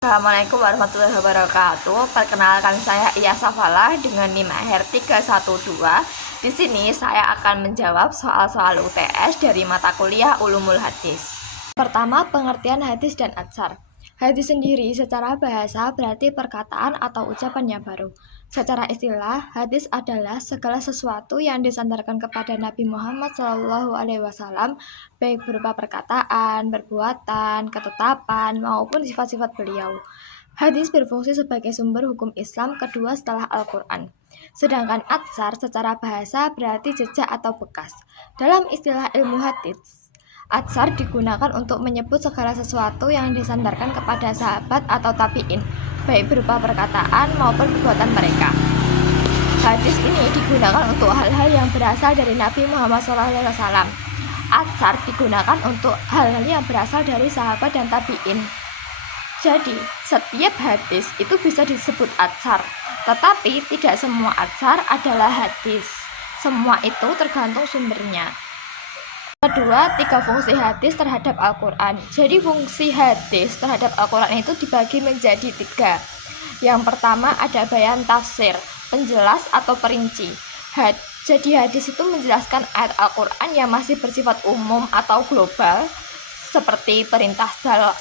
Assalamualaikum warahmatullahi wabarakatuh. Perkenalkan saya Iya Safalah dengan NIM AHER 312. Di sini saya akan menjawab soal-soal UTS dari mata kuliah Ulumul Hadis. Pertama, pengertian hadis dan atsar. Hadis sendiri secara bahasa berarti perkataan atau ucapan yang baru. Secara istilah, hadis adalah segala sesuatu yang disandarkan kepada Nabi Muhammad SAW, baik berupa perkataan, perbuatan, ketetapan, maupun sifat-sifat beliau. Hadis berfungsi sebagai sumber hukum Islam kedua setelah Al-Quran. Sedangkan atsar secara bahasa berarti jejak atau bekas. Dalam istilah ilmu hadis, atsar digunakan untuk menyebut segala sesuatu yang disandarkan kepada sahabat atau tabi'in, baik berupa perkataan maupun perbuatan mereka. Hadis ini digunakan untuk hal-hal yang berasal dari Nabi Muhammad SAW. Atsar digunakan untuk hal-hal yang berasal dari sahabat dan tabi'in. Jadi, setiap hadis itu bisa disebut atsar, tetapi tidak semua atsar adalah hadis. Semua itu tergantung sumbernya. Kedua, 3 fungsi hadis terhadap Al-Quran. Jadi fungsi hadis terhadap Al-Quran itu dibagi menjadi 3. Yang pertama ada bayan tafsir, penjelas atau perinci. Jadi hadis itu menjelaskan ayat Al-Quran yang masih bersifat umum atau global, seperti perintah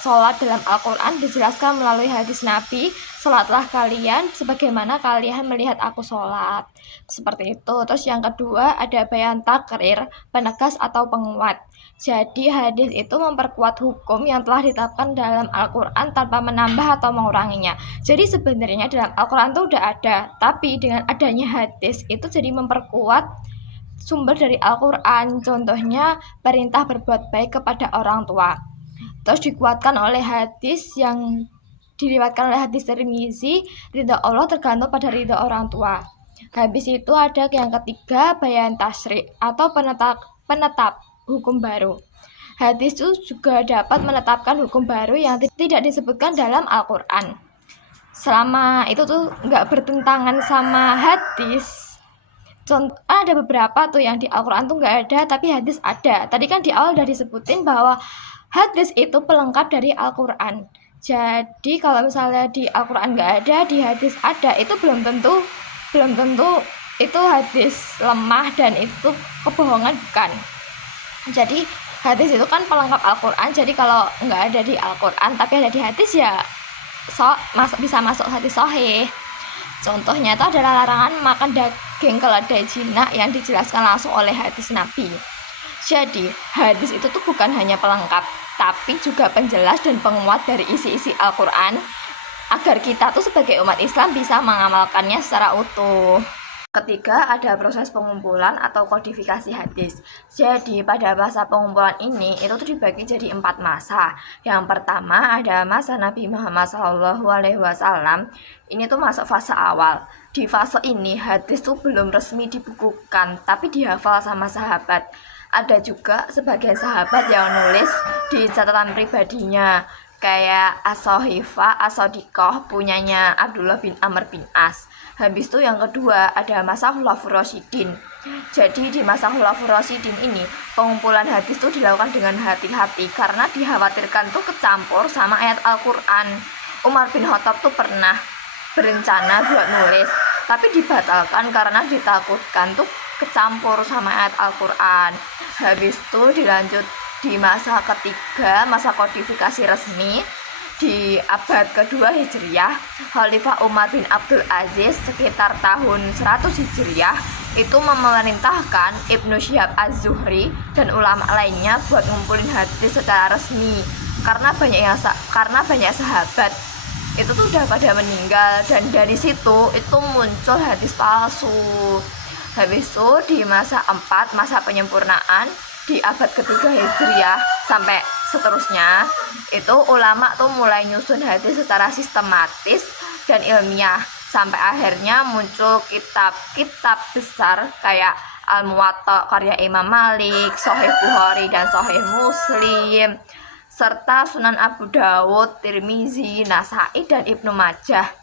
sholat dalam Al-Quran dijelaskan melalui hadis Nabi, sholatlah kalian sebagaimana kalian melihat aku sholat. Seperti itu. Terus yang kedua ada bayan takrir, penegas atau penguat. Jadi hadis itu memperkuat hukum yang telah ditetapkan dalam Al-Quran tanpa menambah atau menguranginya. Jadi sebenarnya dalam Al-Quran itu udah ada, tapi dengan adanya hadis itu jadi memperkuat sumber dari Al-Quran, contohnya perintah berbuat baik kepada orang tua. Terus dikuatkan oleh hadis yang diriwayatkan oleh hadis Tirmizi, ridha Allah tergantung pada ridha orang tua. Habis itu ada yang ketiga, bayan tasyri' atau penetap hukum baru. Hadis itu juga dapat menetapkan hukum baru yang tidak disebutkan dalam Al-Quran. Selama itu tuh nggak bertentangan sama hadis. Ada beberapa tuh yang di Al-Quran tuh nggak ada, tapi hadis ada. Tadi kan di awal udah disebutin bahwa hadis itu pelengkap dari Al-Quran. Jadi kalau misalnya di Al-Quran nggak ada, di hadis ada, itu belum tentu itu hadis lemah dan itu kebohongan, bukan. Jadi hadis itu kan pelengkap Al-Quran. Jadi kalau nggak ada di Al-Quran tapi ada di hadis, ya bisa masuk hadis sahih. Contohnya itu adalah larangan makan daging keledai jinak yang dijelaskan langsung oleh hadis Nabi. Jadi hadis itu tuh bukan hanya pelengkap, tapi juga penjelas dan penguat dari isi-isi Al-Quran, agar kita tuh sebagai umat Islam bisa mengamalkannya secara utuh. Ketiga, ada proses pengumpulan atau kodifikasi hadis. Jadi pada masa pengumpulan ini itu tuh dibagi jadi 4 masa. Yang pertama ada masa Nabi Muhammad SAW. Ini tuh masuk fase awal. Di fase ini hadis tuh belum resmi dibukukan, tapi dihafal sama sahabat. Ada juga sebagian sahabat yang nulis di catatan pribadinya, kayak As-Sohifah As-Sodiqoh punyanya Abdullah bin Amr bin As. Habis itu yang kedua ada masa Khulafaur Rasyidin. Jadi di masa Khulafaur Rasyidin ini pengumpulan hadis itu dilakukan dengan hati-hati karena dikhawatirkan tuh kecampur sama ayat Al-Quran. Umar bin Khattab tuh pernah berencana buat nulis, tapi dibatalkan karena ditakutkan tuh kecampur sama ayat Al-Quran. Habis itu dilanjut di masa ketiga, masa kodifikasi resmi. Di abad kedua Hijriyah, Khalifah Umar bin Abdul Aziz sekitar tahun 100 Hijriyah itu memerintahkan Ibnu Syihab Az-Zuhri dan ulama lainnya buat ngumpulin hadis secara resmi, karena banyak sahabat itu tuh udah pada meninggal, dan dari situ itu muncul hadis palsu. Habis itu di masa 4, masa penyempurnaan, di abad ketiga Hijriyah sampai seterusnya, itu ulama tuh mulai nyusun hadis secara sistematis dan ilmiah, sampai akhirnya muncul kitab-kitab besar kayak Al-Muwatta karya Imam Malik, Sahih Bukhari dan Sahih Muslim, serta Sunan Abu Dawud, Tirmizi, Nasai dan Ibnu Majah.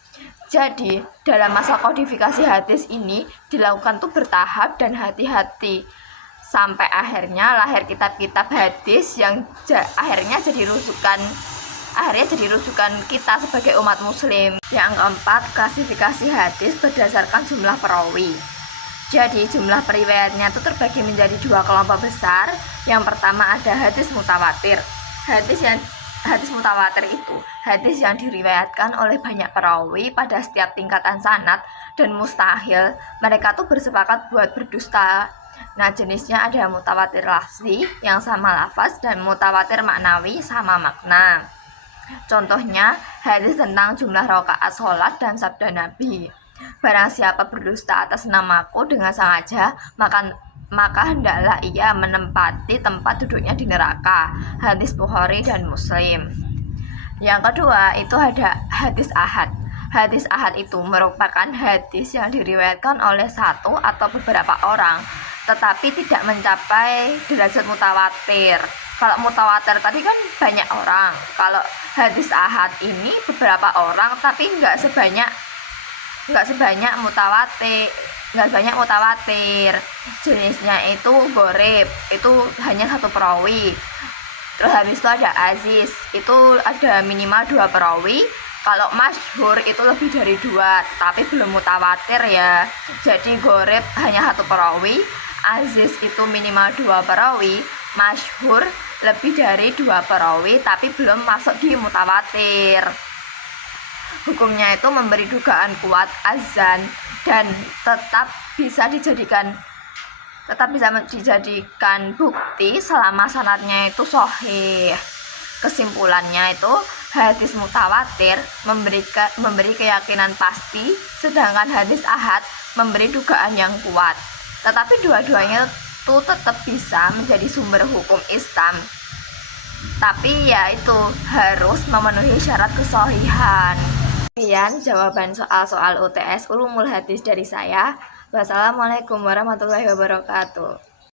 Jadi dalam masa kodifikasi hadis ini dilakukan tuh bertahap dan hati-hati, sampai akhirnya lahir kitab-kitab hadis yang akhirnya jadi rujukan akhirnya jadi rujukan kita sebagai umat muslim. Yang keempat, klasifikasi hadis berdasarkan jumlah perawi. Jadi jumlah periwayatnya itu terbagi menjadi dua kelompok besar. Yang pertama ada hadis mutawatir. Hadis mutawatir itu hadis yang diriwayatkan oleh banyak perawi pada setiap tingkatan sanad, dan mustahil mereka tuh bersepakat buat berdusta. Nah, jenisnya ada mutawatir lafzi yang sama lafaz dan mutawatir maknawi sama makna. Contohnya hadis tentang jumlah rakaat sholat dan sabda Nabi. Barang siapa berdusta atas namaku dengan sengaja, maka hendaklah ia menempati tempat duduknya di neraka. Hadis Bukhari dan Muslim. Yang kedua itu ada hadis ahad. Hadis ahad itu merupakan hadis yang diriwayatkan oleh satu atau beberapa orang, tetapi tidak mencapai derajat mutawatir. Kalau mutawatir tadi kan banyak orang. Kalau hadis ahad ini beberapa orang, tapi nggak sebanyak mutawatir. Jenisnya itu gorib, itu hanya satu perawi. Terus habis itu ada aziz, itu ada minimal 2 perawi. Kalau masyhur itu lebih dari 2, tapi belum mutawatir ya. Jadi gorib hanya satu perawi, aziz itu minimal 2 perawi, masyhur lebih dari 2 perawi tapi belum masuk di mutawatir. Hukumnya itu memberi dugaan kuat azan dan tetap bisa dijadikan bukti selama sanadnya itu sahih. Kesimpulannya itu hadis mutawatir memberi keyakinan pasti, sedangkan hadis ahad memberi dugaan yang kuat. Tetapi dua-duanya itu tetap bisa menjadi sumber hukum Islam. Tapi ya itu harus memenuhi syarat kesahihan. Sekian jawaban soal-soal UTS Ulumul Hadis dari saya. Wassalamualaikum warahmatullahi wabarakatuh.